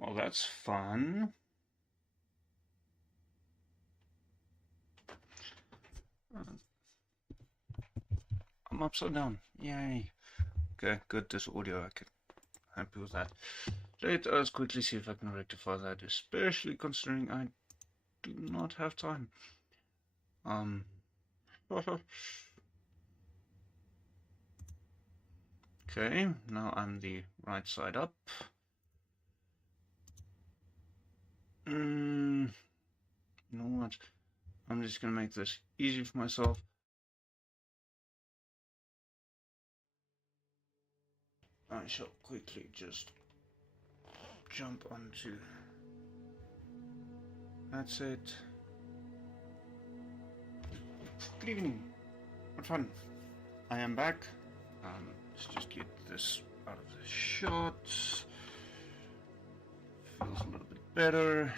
Well, that's fun. I'm upside down. Yay. Okay, good. This audio, I can happy with that. Let us quickly see if I can rectify that, especially considering I do not have time. Okay, now I'm the right side up. You know what? I'm just gonna make this easy for myself. I shall quickly just jump onto. That's it. Good evening. What fun. I am back. Let's just get this out of the shot. Feels a little bit better.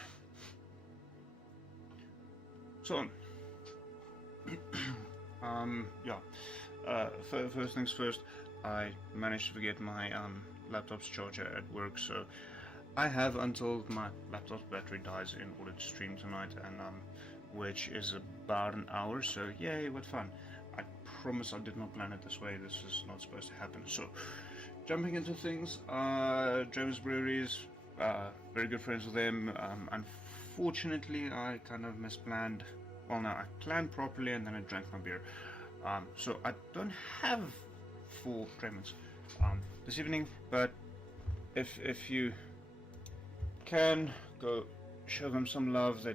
So, first things first, I managed to forget my laptop's charger at work, so I have until my laptop's battery dies in order to stream tonight, and which is about an hour, so yay, what fun. I promise I did not plan it this way, this is not supposed to happen. So, jumping into things, Drayman's Breweries, very good friends with them. Unfortunately, I kind of misplanned. Well, no, I planned properly and then I drank my beer. So I don't have 4 Draymans this evening, but if you can, go show them some love. They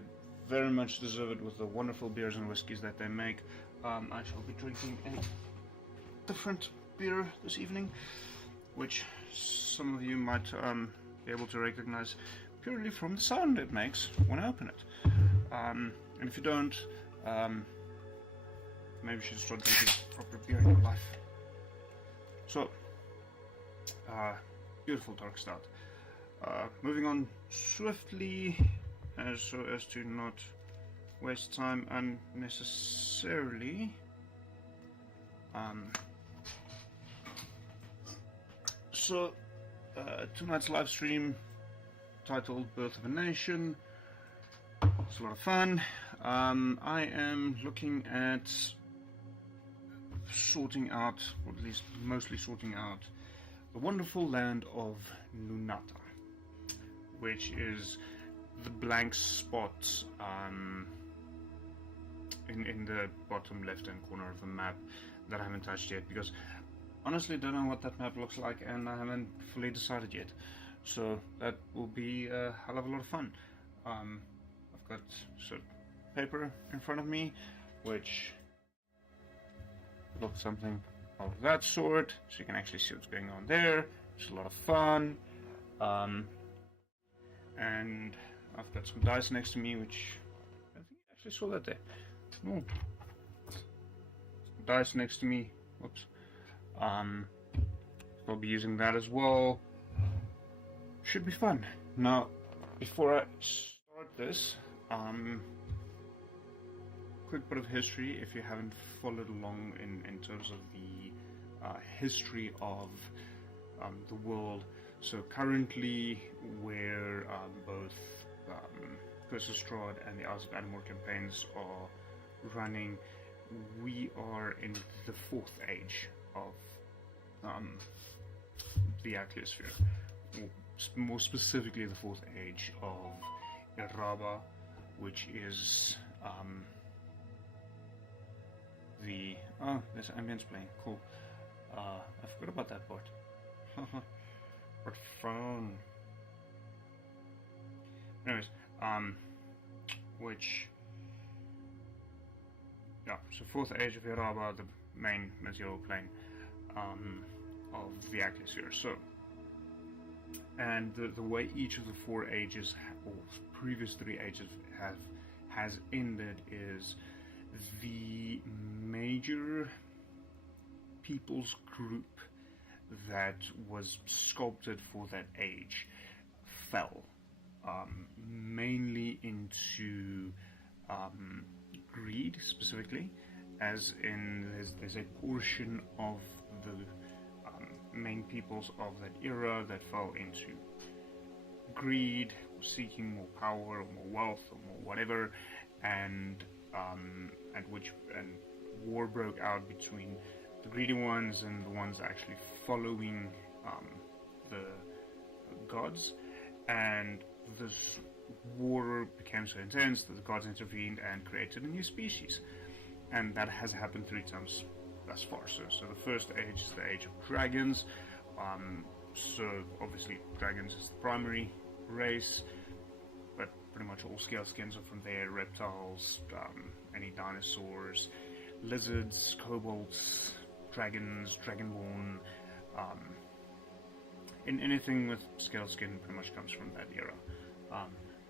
very much deserve it with the wonderful beers and whiskies that they make. I shall be drinking a different beer this evening, which some of you might be able to recognize purely from the sound it makes when I open it. And if you don't, maybe you should start drinking proper beer in your life. So, beautiful dark stout. Moving on swiftly, so as to not waste time unnecessarily. So, tonight's live stream titled Birth of a Nation. It's a lot of fun. I am looking at sorting out, or at least mostly sorting out, the wonderful land of Nunata, which is the blank spot in the bottom left-hand corner of the map that I haven't touched yet, because honestly I don't know what that map looks like and I haven't fully decided yet. So that will be a hell of a lot of fun. I've got some paper in front of me, which looks something of that sort, so you can actually see what's going on there. It's a lot of fun. And I've got some dice next to me, which I think you actually saw that there. Oh. Some dice next to me. Whoops. I'll be using that as well. Should be fun. Now, before I start this, quick bit of history if you haven't followed along in terms of the history of the world. So currently, where both Curse of Strahd and the Isles of Animor campaigns are running, we are in the 4th age of the Atmosphere. More specifically, the 4th age of Iraba, which is there's ambience playing. Cool. I forgot about that part. What fun. Anyways, so 4th age of Iraba, the main material plane of the Atmosphere. So, and the way each of the 4 ages, or previous 3 ages, has ended is the major people's group that was sculpted for that age fell, mainly into greed, specifically, as in there's a portion of the main peoples of that era that fell into greed, seeking more power or more wealth or more whatever, and war broke out between the greedy ones and the ones actually following the gods, and this war became so intense that the gods intervened and created a new species, and that has happened 3 times thus far. So the first age is the age of dragons. So obviously dragons is the primary race, but pretty much all scale skins are from there: reptiles, any dinosaurs, lizards, kobolds, dragons, dragonborn, in anything with scale skin pretty much comes from that era.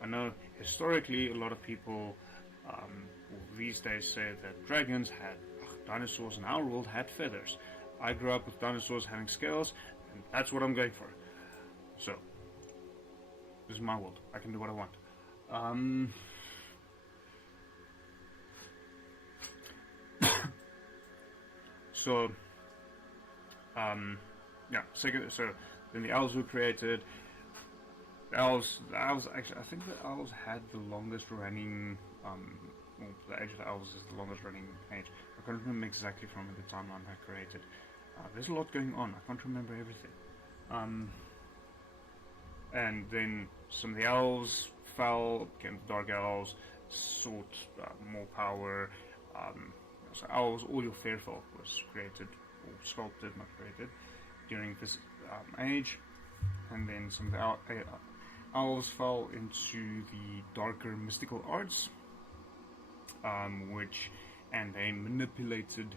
I know historically a lot of people these days say that dragons had dinosaurs in our world had feathers. I grew up with dinosaurs having scales, and that's what I'm going for. So this is my world. I can do what I want. So then the elves were created. The elves actually, I think the elves had the longest running, the age of the elves is the longest running age. I can't remember exactly from the timeline I created. There's a lot going on, I can't remember everything. And then some of the elves fell, became the dark elves, sought more power. So elves, all your fair folk was created, or sculpted, not created, during this age. And then some of the elves fell into the darker mystical arts, and they manipulated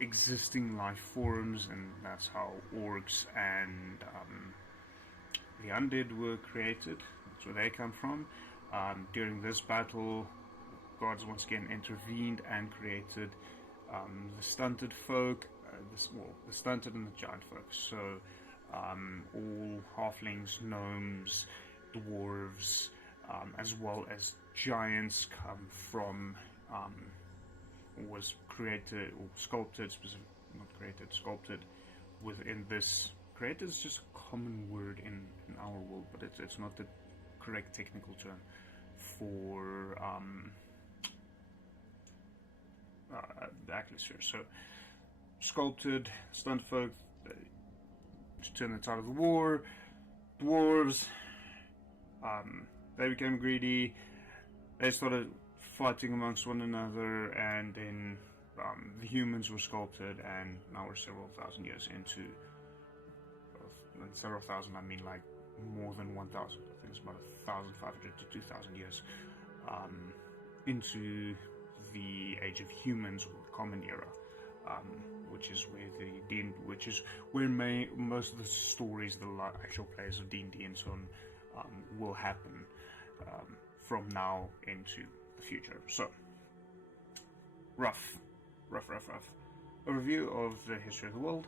existing life forms, and that's how orcs and the undead were created. That's where they come from. During this battle, gods once again intervened and created the stunted folk, the stunted and the giant folk. So all halflings, gnomes, dwarves, as well as giants come from, was created or sculpted, sculpted within this. Created is just a common word in our world, but it's not the correct technical term for the atmosphere. So sculpted, stunt folk, to turn the tide of the war. Dwarves, they became greedy. They started fighting amongst one another, and then the humans were sculpted, and now we're several thousand years into. Several thousand, I mean like more than 1,000. I think it's about 1,500 to 2,000 years into the age of humans, or the Common Era, which is where most of the stories, the actual plays of D&D and so on, will happen from now into the future. So, rough overview of the history of the world.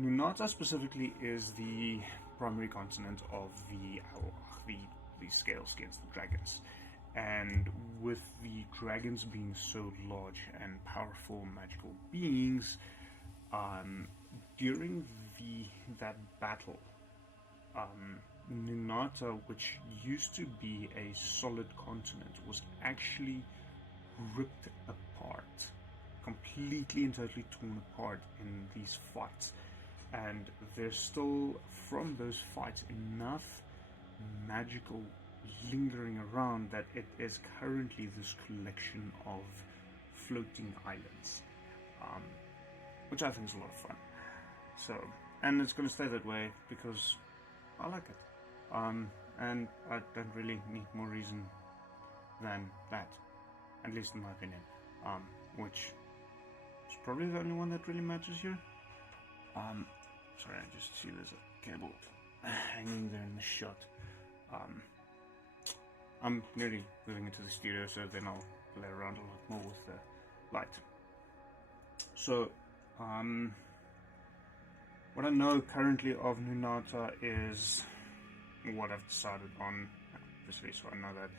Nunata specifically is the primary continent of the scale skins, the dragons. And with the dragons being so large and powerful magical beings, during that battle, Nunata, which used to be a solid continent, was actually ripped apart, completely and totally torn apart in these fights. And there's still, from those fights, enough magical lingering around that it is currently this collection of floating islands, which I think is a lot of fun. So, and it's going to stay that way because I like it, and I don't really need more reason than that, at least in my opinion, which is probably the only one that really matters here. Sorry, I just see there's a cable hanging there in the shot. I'm nearly moving into the studio, so then I'll play around a lot more with the light. So, what I know currently of Nunata is what I've decided on, obviously, so I know that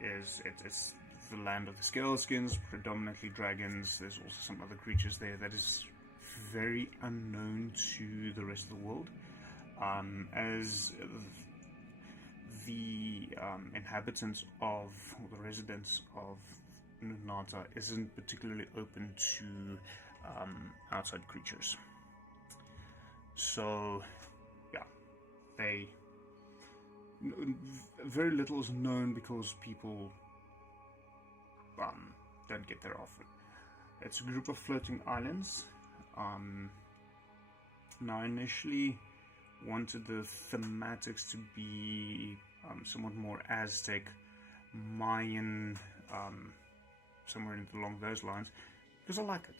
it's the land of the scale skins, predominantly dragons. There's also some other creatures there that is very unknown to the rest of the world. as the inhabitants of, or the residents of Nunata isn't particularly open to outside creatures. So, yeah, very little is known because people don't get there often. It's a group of floating islands. Now, I initially wanted the thematics to be somewhat more Aztec, Mayan, somewhere along those lines, because I like it.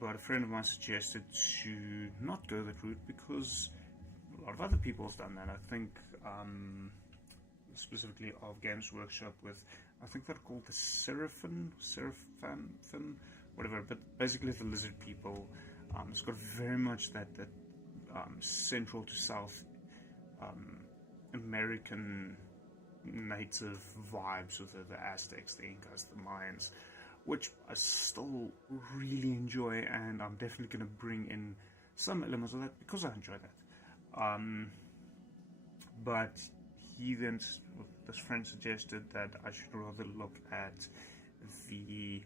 But a friend of mine suggested to not go that route because a lot of other people have done that. I think specifically of Games Workshop with, I think they're called the Seraphim, whatever, but basically the lizard people. It's got very much that central to South American native vibes with the Aztecs, the Incas, the Mayans, which I still really enjoy, and I'm definitely going to bring in some elements of that because I enjoy that. But he then, this friend suggested that I should rather look at the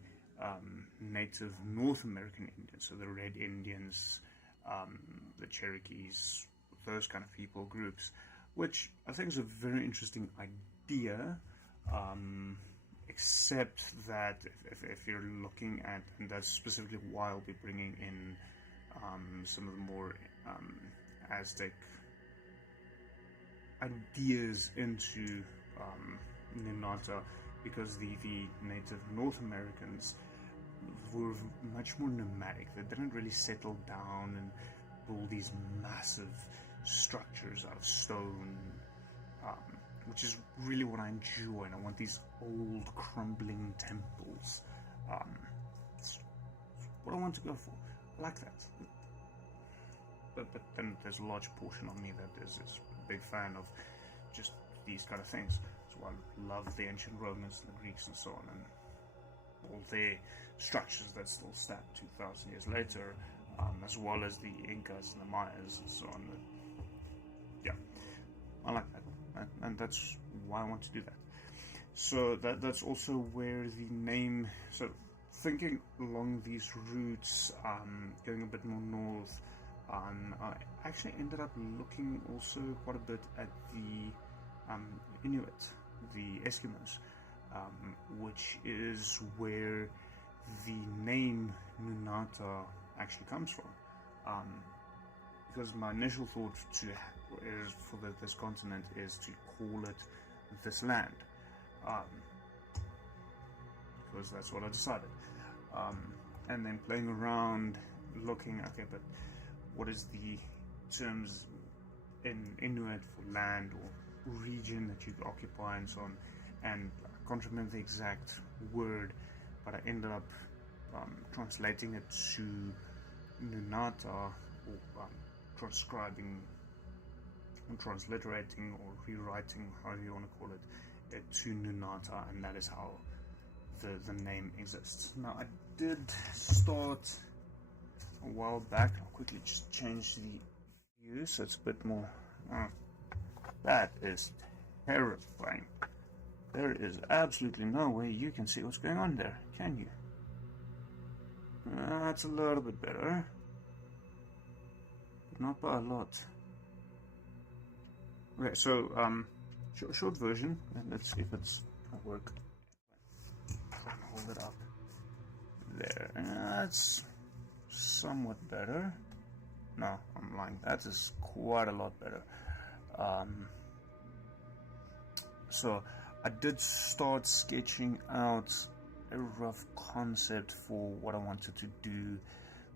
native North American Indians, so the Red Indians, the Cherokees, those kind of people groups, which I think is a very interesting idea, except that if you're looking at, and that's specifically why I'll be bringing in some of the more Aztec ideas into Nunata, because the native North Americans were much more nomadic. They didn't really settle down and build these massive structures out of stone, which is really what I enjoy, and I want these old crumbling temples. It's what I want to go for. I like that. But then there's a large portion of me that is a big fan of just these kind of things. So I love the ancient Romans and the Greeks and so on, and all their structures that still stand 2,000 years later, as well as the Incas and the Mayas and so on. Yeah, I like that, and that's why I want to do that. So that's also where the name, so thinking along these routes, going a bit more north, I actually ended up looking also quite a bit at the Inuit, the Eskimos, which is where the name Nunata actually comes from. Because my initial thought is for this continent is to call it this land, because that's what I decided. And then playing around, looking, okay, but what is the terms in Inuit for land or region that you occupy and so on, and I can't remember the exact word, but I ended up translating it to Nunata, or transcribing, transliterating, or rewriting, however you want to call it, to Nunata, and that is how the name exists. Now, I did start a while back. I'll quickly just change the view so it's a bit more. That is terrifying. There is absolutely no way you can see what's going on there, can you? That's a little bit better, but not by a lot. Okay, so short version, and let's see if it's gonna work. Try and hold it up. There, that's somewhat better. No, I'm lying. That is quite a lot better. So I did start sketching out a rough concept for what I wanted to do,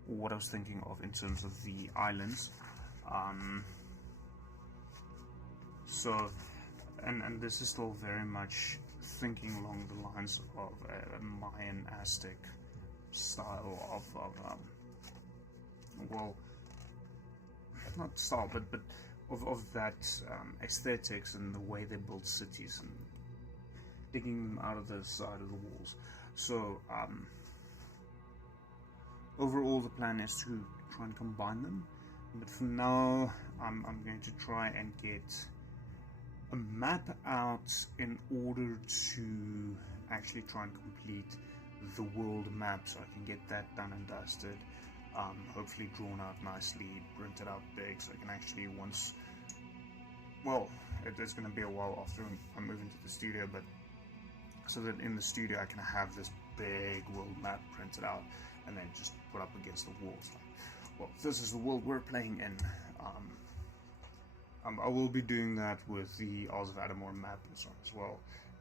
what I was thinking of in terms of the islands. So, and this is still very much thinking along the lines of a Mayan Aztec style of well, not style, but of that aesthetics and the way they build cities and digging them out of the side of the walls. So overall the plan is to try and combine them, but for now I'm going to try and get a map out in order to actually try and complete the world map, so I can get that done and dusted. Hopefully drawn out nicely, printed out big, so I can actually it's going to be a while after I move into the studio, but so that in the studio I can have this big world map printed out and then just put up against the walls. Like, well, this is the world we're playing in. I will be doing that with the Isles of Adamore map and so on as well,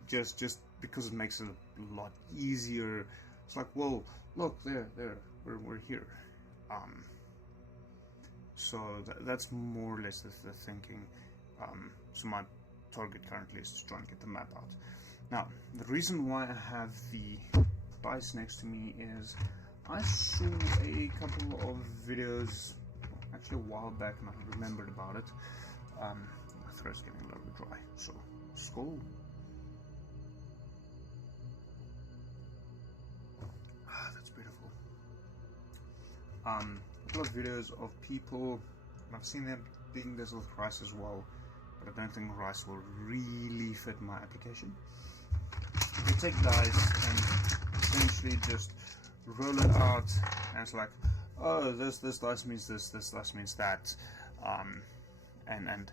just because it makes it a lot easier. It's like, well, look, there, we're here. So that's more or less the thinking. So my target currently is to try and get the map out. Now, the reason why I have the dice next to me is I saw a couple of videos, actually a while back, and I remembered about it. My throat's getting a little bit dry, so skull. That's beautiful. A couple of videos of people, and I've seen them doing this with rice as well, but I don't think rice will really fit my application. They take dice and essentially just roll it out, and it's like, oh, this dice means this dice means that, and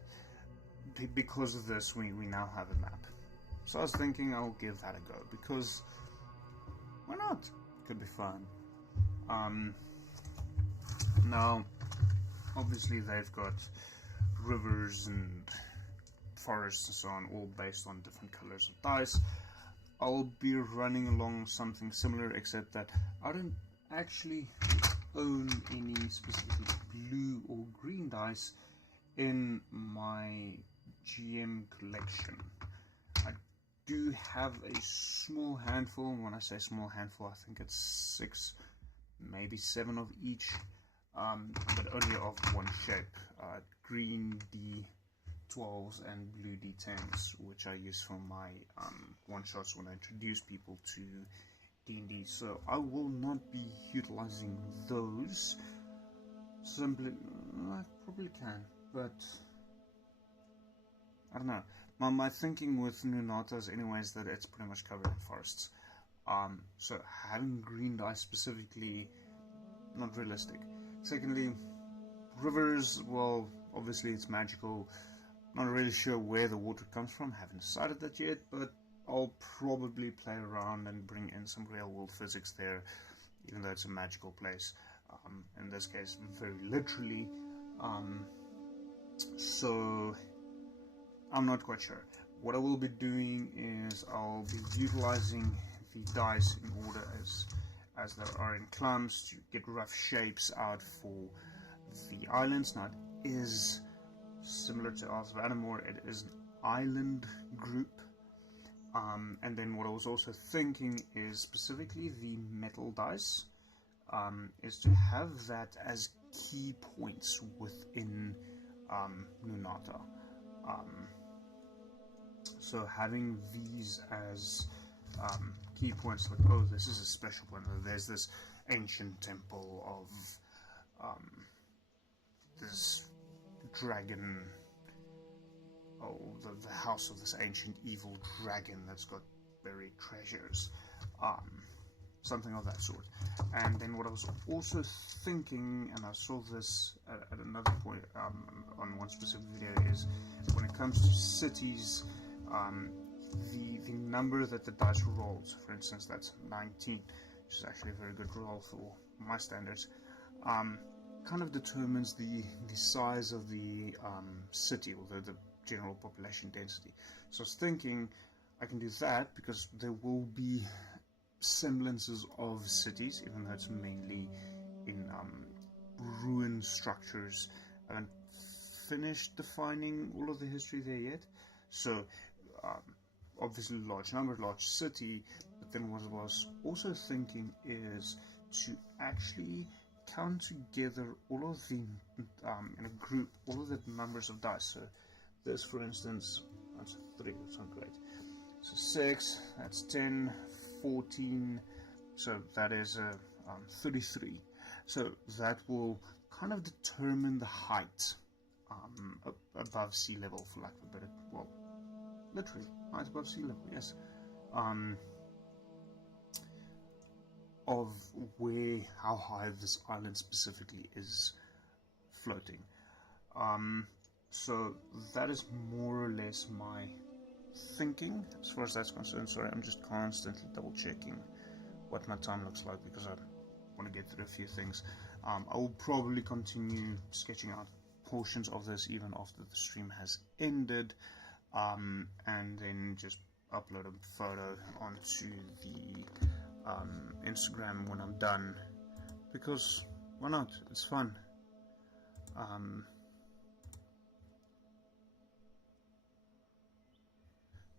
because of this, we now have a map. So I was thinking I'll give that a go, because why not? Could be fun. Now, obviously they've got rivers and forests and so on, all based on different colors of dice. I'll be running along something similar, except that I don't actually own any specifically blue or green dice in my GM collection. I do have a small handful, and when I say small handful, I think it's 6, maybe 7 of each, but only of one shape, green D12s and blue D10s, which I use for my one-shots when I introduce people to D&D. So I will not be utilizing those. Simply, I probably can, but I don't know. My thinking with Nunatas anyway is that it's pretty much covered in forests. So having green dice specifically, not realistic. Secondly, rivers, well, obviously it's magical. Not really sure where the water comes from, haven't decided that yet, but I'll probably play around and bring in some real world physics there, even though it's a magical place. In this case, very literally. So I'm not quite sure. What I will be doing is I'll be utilizing the dice in order as there are in clumps to get rough shapes out for the islands. Now it is similar to Isles of Adamore, it is an island group. And then what I was also thinking is specifically the metal dice, is to have that as key points within Nunata. So having these as key points, like, oh, this is a special point, there's this ancient temple of this dragon, the house of this ancient evil dragon that's got buried treasures, something of that sort. And then what I was also thinking, and I saw this at another point on one specific video, is when it comes to cities, the number that the dice rolls, for instance, that's 19, which is actually a very good roll for my standards, kind of determines the size of the city, or the general population density. So I was thinking I can do that because there will be semblances of cities, even though it's mainly in ruined structures. I haven't finished defining all of the history there yet, so obviously large number, large city, but then what I was also thinking is to actually count together all of the in a group, all of the numbers of dice. So this, for instance, that's 3, that's not great. So 6, that's 10, 14, so that is 33. So that will kind of determine the height above sea level, for lack of a better, well, literally height above sea level, yes, of how high this island specifically is floating. So that is more or less my thinking as far as that's concerned. Sorry, I'm just constantly double checking what my time looks like because I want to get through a few things. I will probably continue sketching out portions of this even after the stream has ended, and then just upload a photo onto the Instagram when I'm done, because why not? It's fun.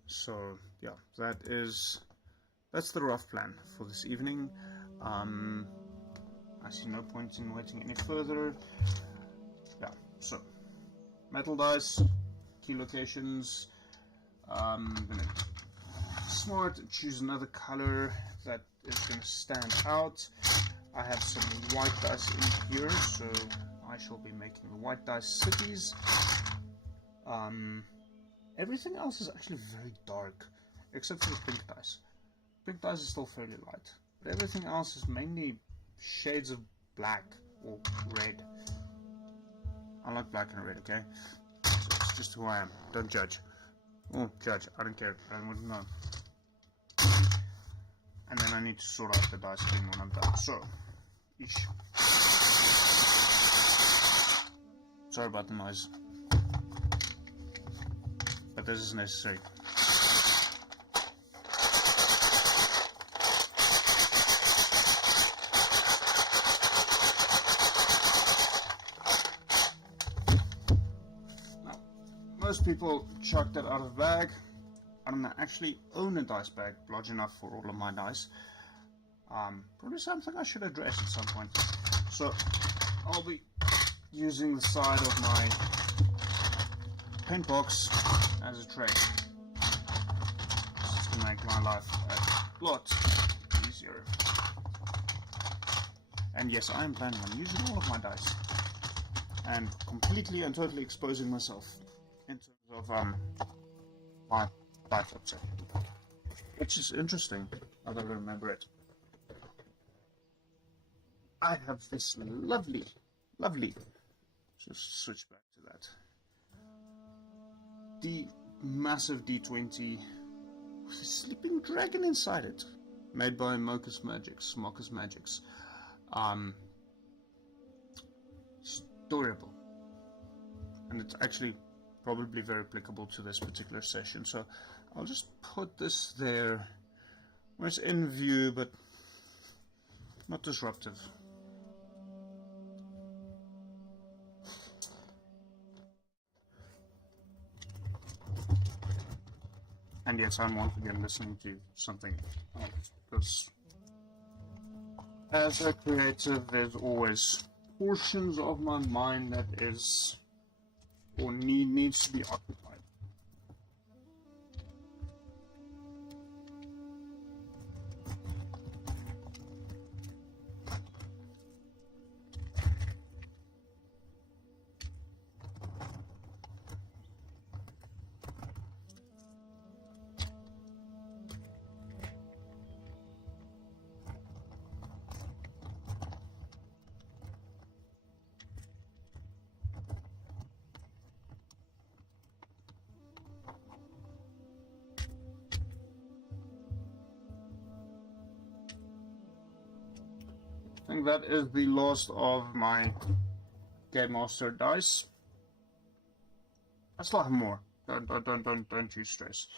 So yeah, that's the rough plan for this evening. I see no point in waiting any further. Yeah, so metal dice, key locations. I'm gonna smart choose another color that is gonna stand out. I have some white dice in here, so I shall be making the white dice cities. Everything else is actually very dark, except for the pink dice. Pink dice is still fairly light, but everything else is mainly shades of black or red. I like black and red, okay? So it's just who I am. Don't judge. Oh, judge. I don't care. I don't want to know. And then I need to sort out the dice again when I'm done. So, sorry about the noise, but this is necessary. Now, most people chuck that out of the bag. I don't actually own a dice bag large enough for all of my dice. Probably something I should address at some point. So I'll be using the side of my paint box as a tray. This is to make my life a lot easier. And yes, I am planning on using all of my dice and completely and totally exposing myself in terms of my life upset, which is interesting. I don't remember it. I have this lovely, just switch back to that, the massive D20 with a sleeping dragon inside it, made by Mocha's Magics. It's adorable, and it's actually probably very applicable to this particular session, so I'll just put this there where it's in view but not disruptive. And yes, I'm once again listening to something else, because as a creative, there's always portions of my mind that is or needs to be occupied. I think that is the last of my Game Master dice. I still have more. Don't you stress.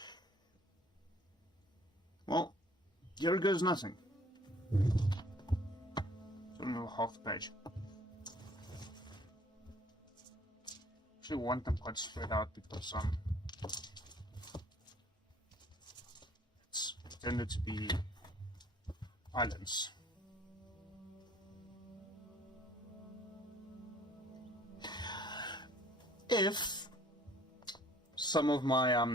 Well, here goes nothing. It's only half the page. Actually want them quite spread out because it's intended to be islands. If some of my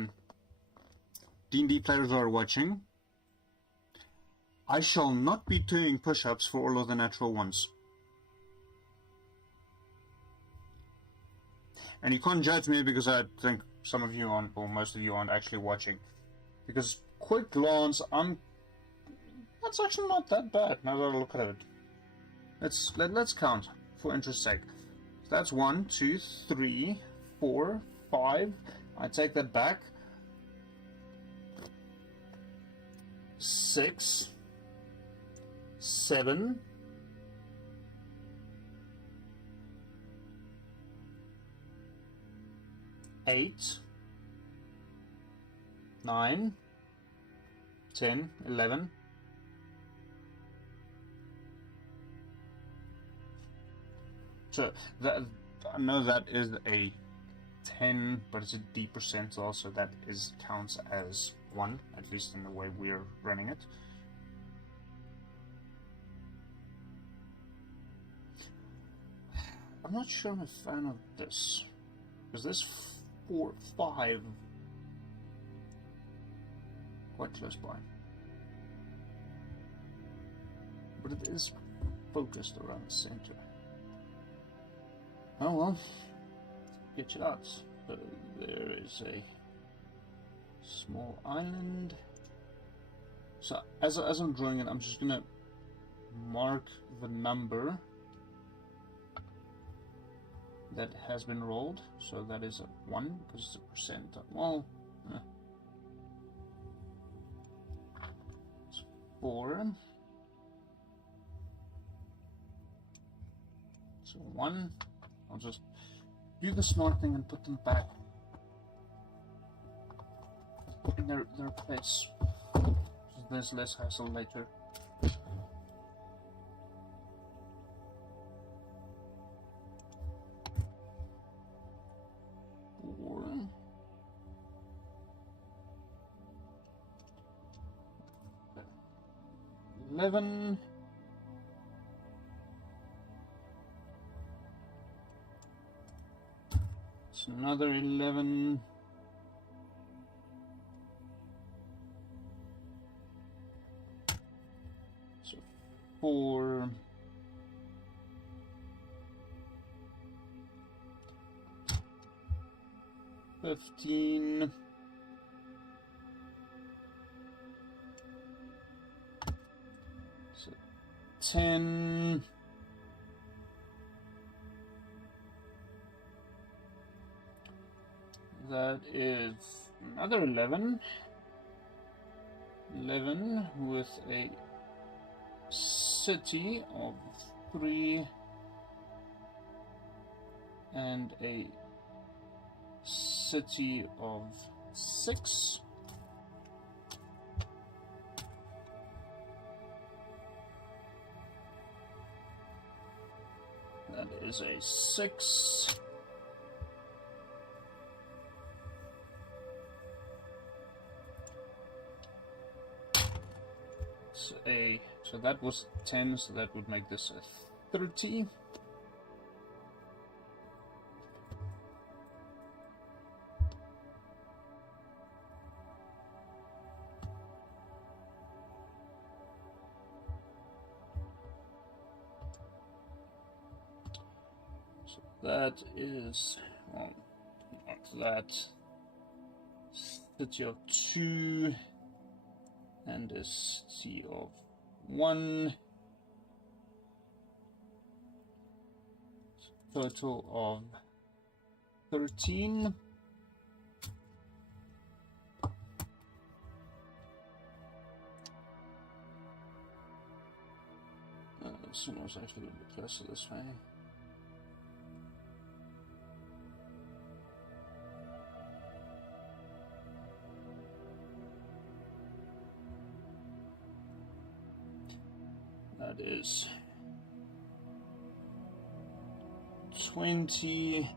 D&D players are watching, I shall not be doing push-ups for all of the natural ones. And you can't judge me because I think some of you aren't, or most of you aren't actually watching. Because quick glance, that's actually not that bad now that I look at it. Let's count for interest's sake. So that's 1, 2, 3, 4, 5. I take that back. 6, 7, 8, 9, 10, 11. So that, I know that is a 10, but it's a D percentile, so that counts as 1, at least in the way we're running it. I'm not sure I'm a fan of this, because this 4, 5 quite close by, but it is focused around the center. Oh well, get it out. So there is a small island. So as I'm drawing it, I'm just gonna mark the number that has been rolled. So that is a 1 because it's a percent. Well, it's 4. So 1. I'll just do the smart thing and put them back in their place. So there's less hassle later. Four. 11. It's another 11. So 4. 15. So 10. That is another 11. 11 with a city of 3 and a city of 6. That is a 6. So that was 10, so that would make this a 30. So that is, well, not that, city of 2 and a city of 1. Total of 13. This one was actually a bit closer this way. That is 20.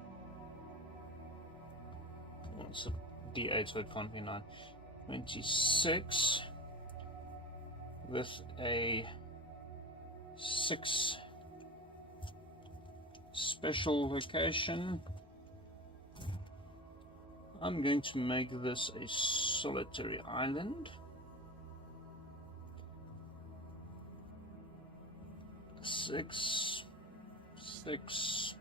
Well, it's a D8, so it can't be 9. 26 with a 6 special location. I'm going to make this a solitary island. 6, 6,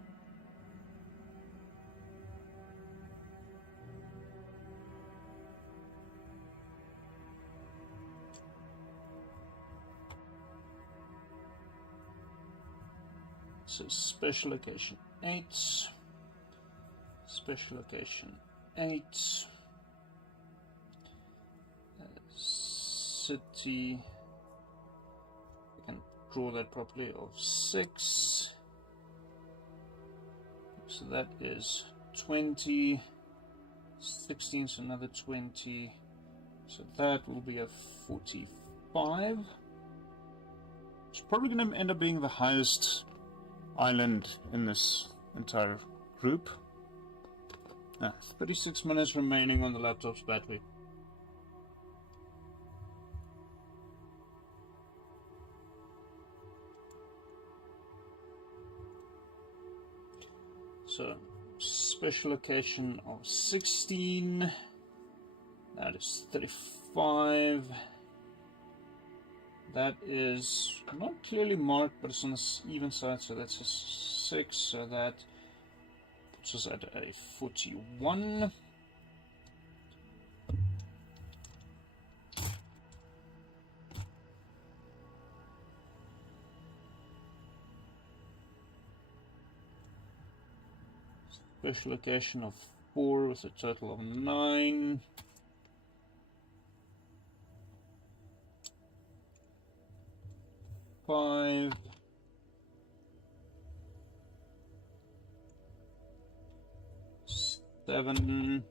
So special location 8, special location 8, city, I can draw that properly, of 6, so that is 20, 16, so another 20, so that will be a 45. It's probably going to end up being the highest island in this entire group. 36 minutes remaining on the laptop's battery. So, special location of 16, that is 35, that is not clearly marked, but it's on the even side, so that's a 6, so that puts us at a 41. Special location of 4 with a total of 9. Five. 7.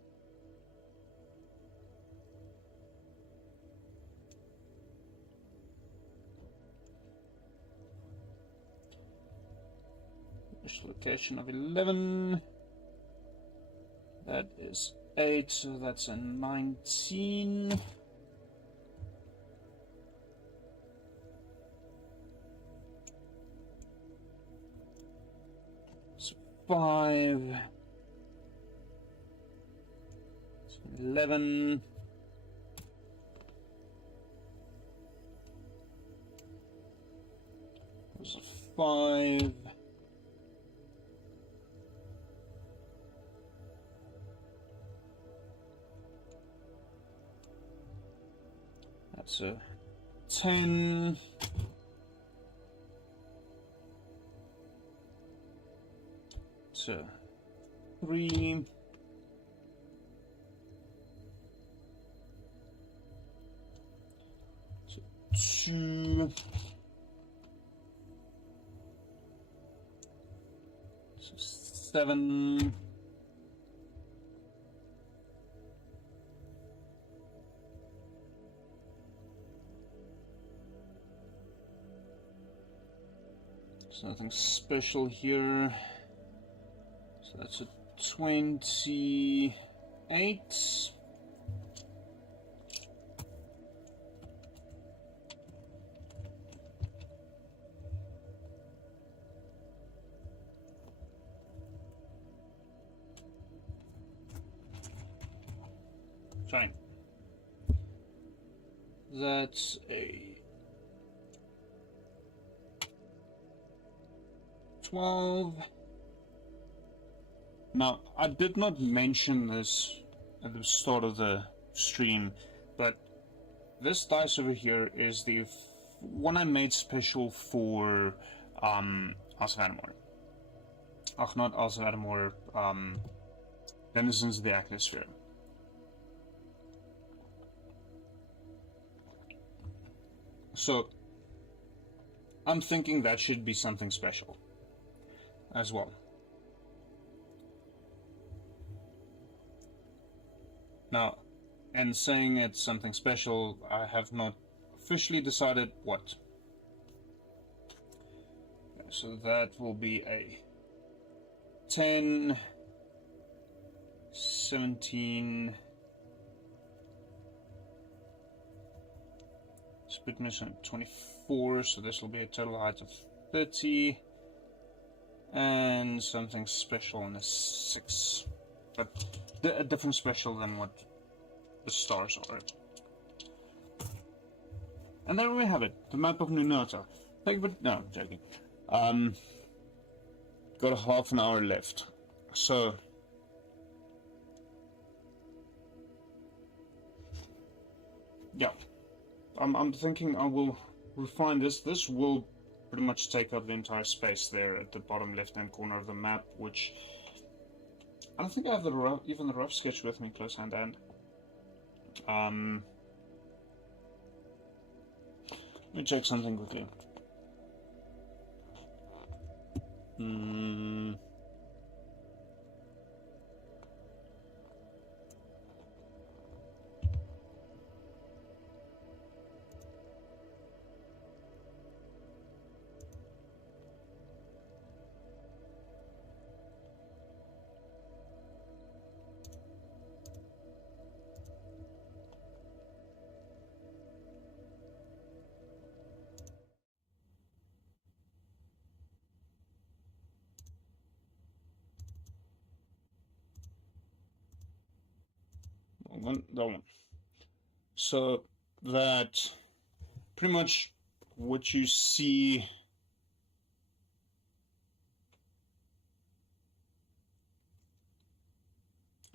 11. That is 8, so that's a 19. It's 5. It's 11. There's a 5. That's a 10. It's a 3. It's a 2. It's a 7. There's nothing special here. So that's a 28. Fine. That's a 12. Now, I did not mention this at the start of the stream, but this dice over here is the one I made special for House of Adamore. Ach, not House of Adamore, Denizens of the Atmosphere. So, I'm thinking that should be something special as well. Now, in saying it's something special, I have not officially decided what. So that will be a 10, 17, split mission 24, so this will be a total height of 30, and something special on a 6, but a different special than what the stars are. And there we have it, the map of Nunata. Thank you for, no, I'm joking. Got a half an hour left, so yeah, I'm thinking I will refine this. This will pretty much take up the entire space there at the bottom left-hand corner of the map, which I don't think I have even the rough sketch with me close hand. Let me check something quickly. That one. So that pretty much what you see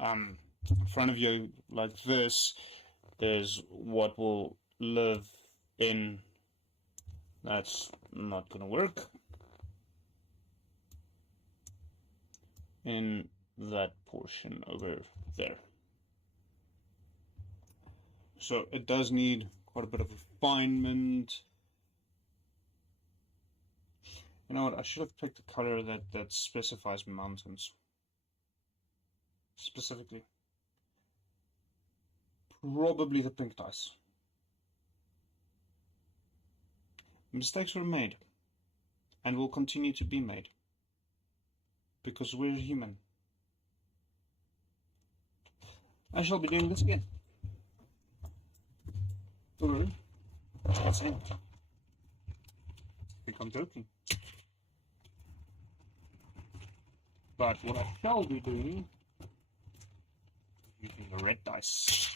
in front of you like this is what will live in. That's not gonna work in that portion over there. So it does need quite a bit of refinement. You know what, I should have picked a color that specifies mountains. Specifically. Probably the pink dice. Mistakes were made. And will continue to be made. Because we're human. I shall be doing this again. That's it. I think I'm joking. But what I shall be doing is using the red dice.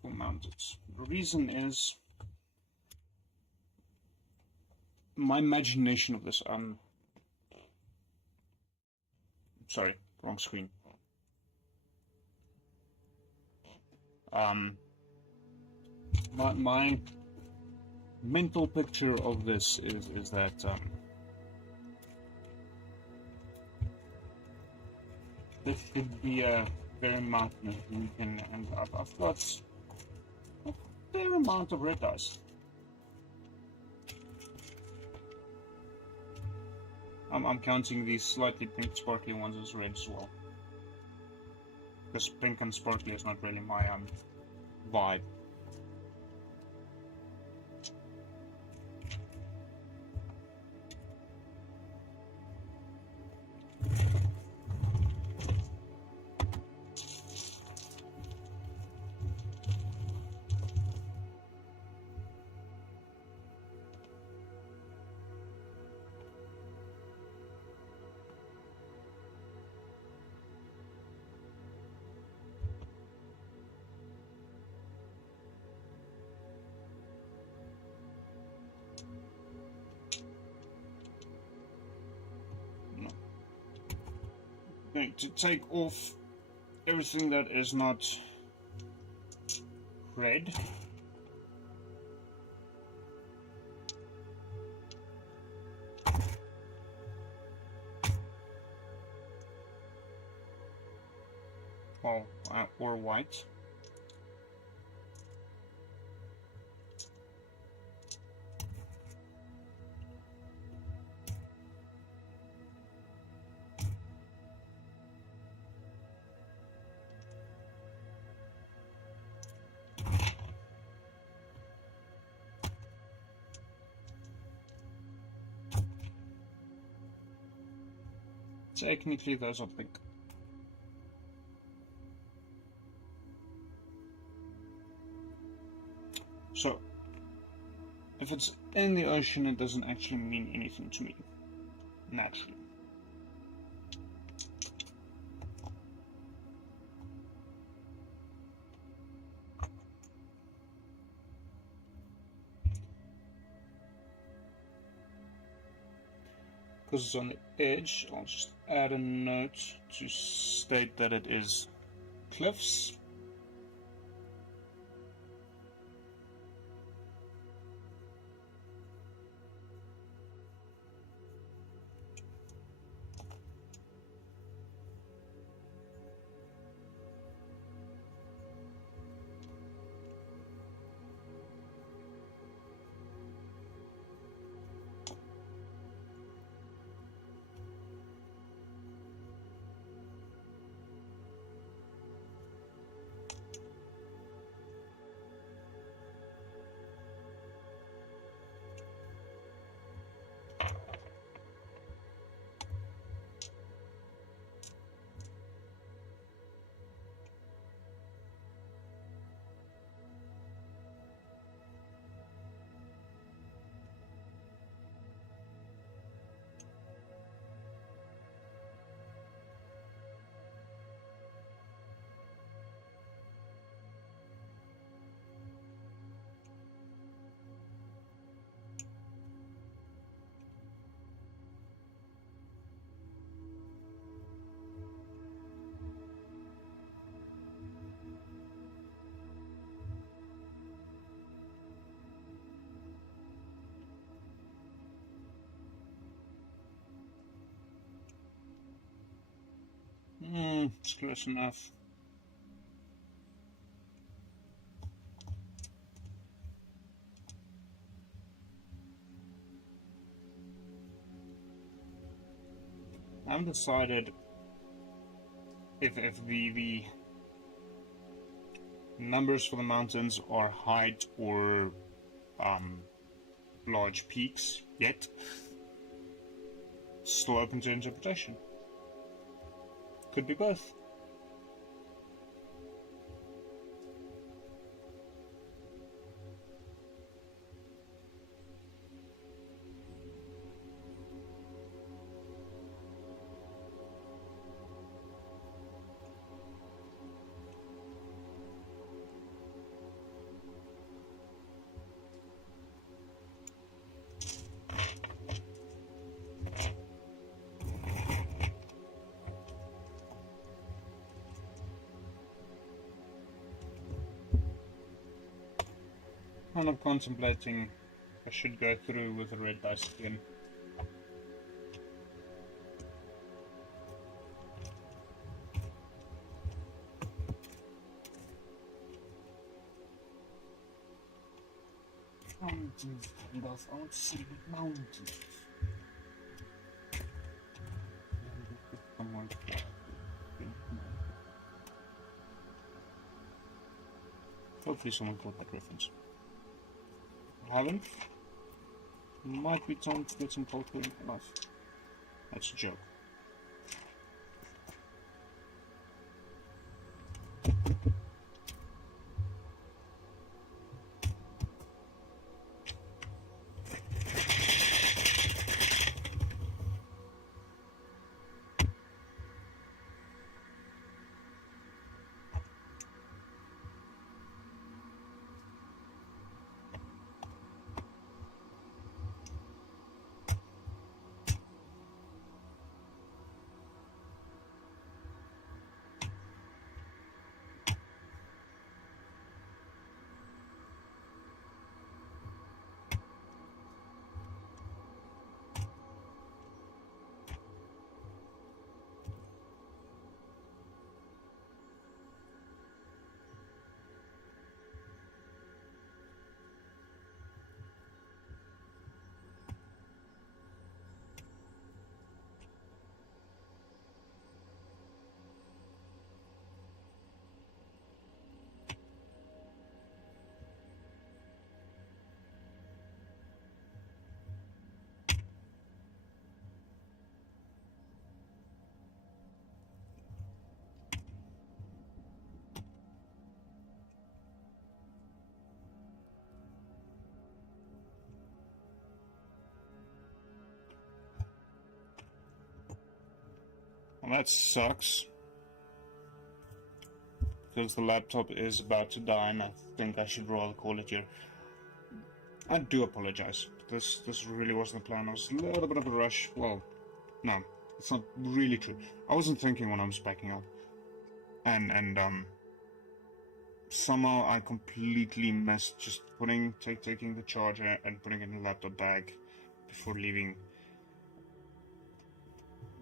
For mountains. The reason is my imagination of this. Sorry, wrong screen. My mental picture of this is that this should be a very mountainous region, and I've got a fair amount of red dice. I'm counting these slightly pink sparkly ones as red as well. Because pink and sparkly is not really my vibe. Going to take off everything that is not red. Or white. Technically, those are pink. So, if it's in the ocean, it doesn't actually mean anything to me, naturally. Because it's on the edge, I'll just add a note to state that it is cliffs. It's close enough. I haven't decided if the numbers for the mountains are height or large peaks yet. Still open to interpretation. Could be both. I'm contemplating I should go through with a red dice again. Mountains, I want to see the mountains. Hopefully someone caught that reference. Haven't. Might be time to get some culture in life. That's a joke. Well, that sucks. Because the laptop is about to die and I think I should rather call it here. I do apologize. This really wasn't the plan. I was a little bit of a rush. Well, no, it's not really true. I wasn't thinking when I was packing up. and somehow I completely missed just taking the charger and putting it in the laptop bag before leaving.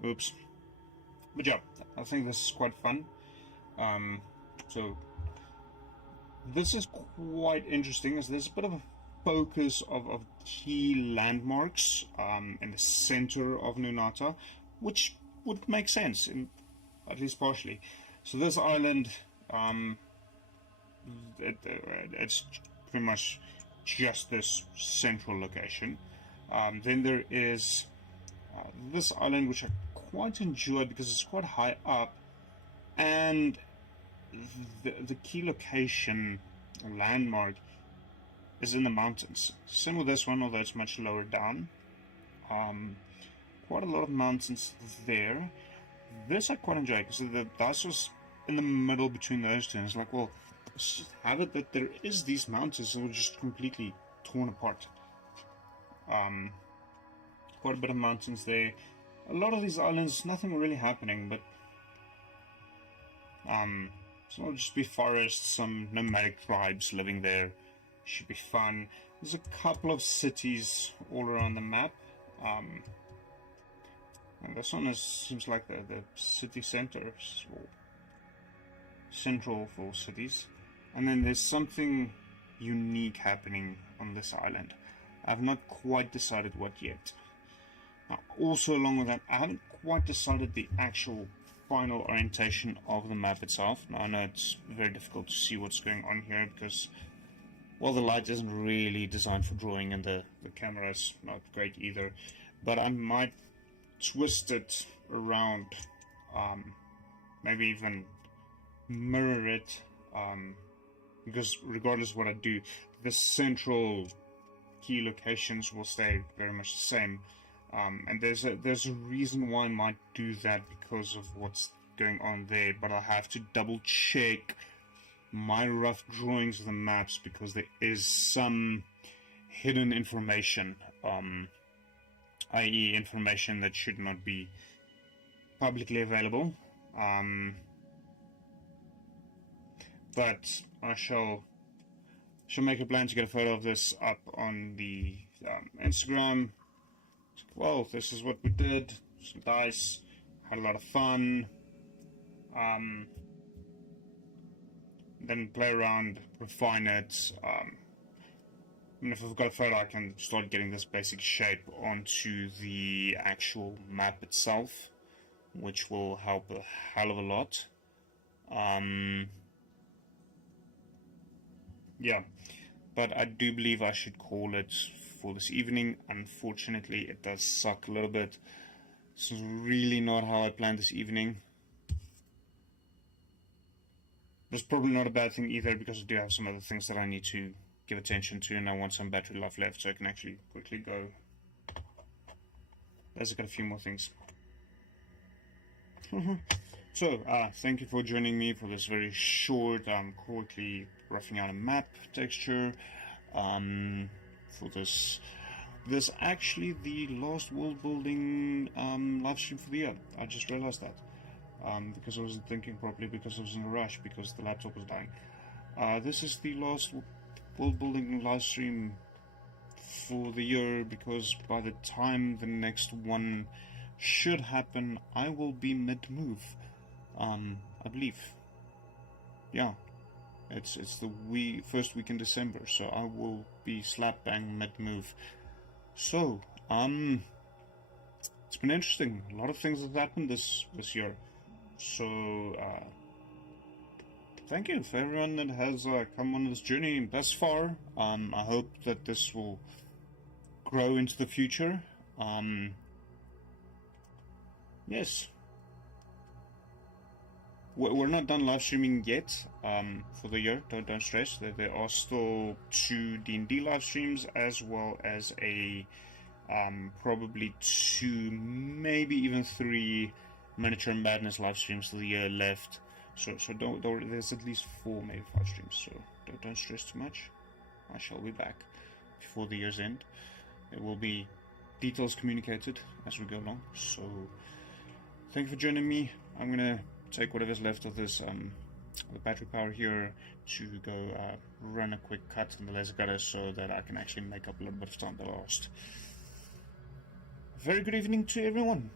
Oops. But yeah, I think this is quite fun. So this is quite interesting, as there's a bit of a focus of key landmarks in the center of Nunata, which would make sense, at least partially. So this island, it's pretty much just this central location. Then there is this island, which I quite enjoy because it's quite high up, and the key location, landmark, is in the mountains. Same with this one, although it's much lower down. Quite a lot of mountains there. This I quite enjoy because the dice was in the middle between those two, and it's like, well, let's just have it that there is these mountains that were just completely torn apart. Quite a bit of mountains there. A lot of these islands, nothing really happening, but so it'll just be forests, some nomadic tribes living there. Should be fun. There's a couple of cities all around the map. And this one seems like the city center, or central for cities. And then there's something unique happening on this island. I've not quite decided what yet. Now, also along with that, I haven't quite decided the actual final orientation of the map itself. Now, I know it's very difficult to see what's going on here because, well, the light isn't really designed for drawing, and the camera's not great either. But I might twist it around, maybe even mirror it, because regardless of what I do, the central key locations will stay very much the same. And there's a reason why I might do that because of what's going on there, but I'll have to double check my rough drawings of the maps because there is some hidden information, i.e. information that should not be publicly available. But I shall make a plan to get a photo of this up on the Instagram. Well, this is what we did. Some dice, had a lot of fun. Then play around, refine it. And if I've got a photo, I can start getting this basic shape onto the actual map itself, which will help a hell of a lot. Yeah, but I do believe I should call it for this evening. Unfortunately, it does suck a little bit. This is really not how I planned this evening. It's probably not a bad thing either, because I do have some other things that I need to give attention to, and I want some battery life left so I can actually quickly go. There's got a few more things. So, thank you for joining me for this very short, quickly roughing out a map texture. For this actually the last world building live stream for the year. I just realized that because I wasn't thinking properly, because I was in a rush, because the laptop was dying. This is the last world building live stream for the year, because by the time the next one should happen, I will be mid-move. I believe. Yeah. It's the first week in December, so I will be slap bang mid-move. So, it's been interesting. A lot of things have happened this year. So, thank you for everyone that has come on this journey thus far. I hope that this will grow into the future. Yes. We're not done live streaming yet for the year. Don't stress. There are still 2 D&D live streams, as well as a probably 2, maybe even 3 Miniature Madness live streams for the year left. So don't there's at least 4, maybe 5 streams. So don't stress too much. I shall be back before the year's end. There will be details communicated as we go along. So thank you for joining me. I'm gonna take whatever's left of this the battery power here to go run a quick cut in the laser cutter so that I can actually make up a little bit of time that I lost. Very good evening to everyone.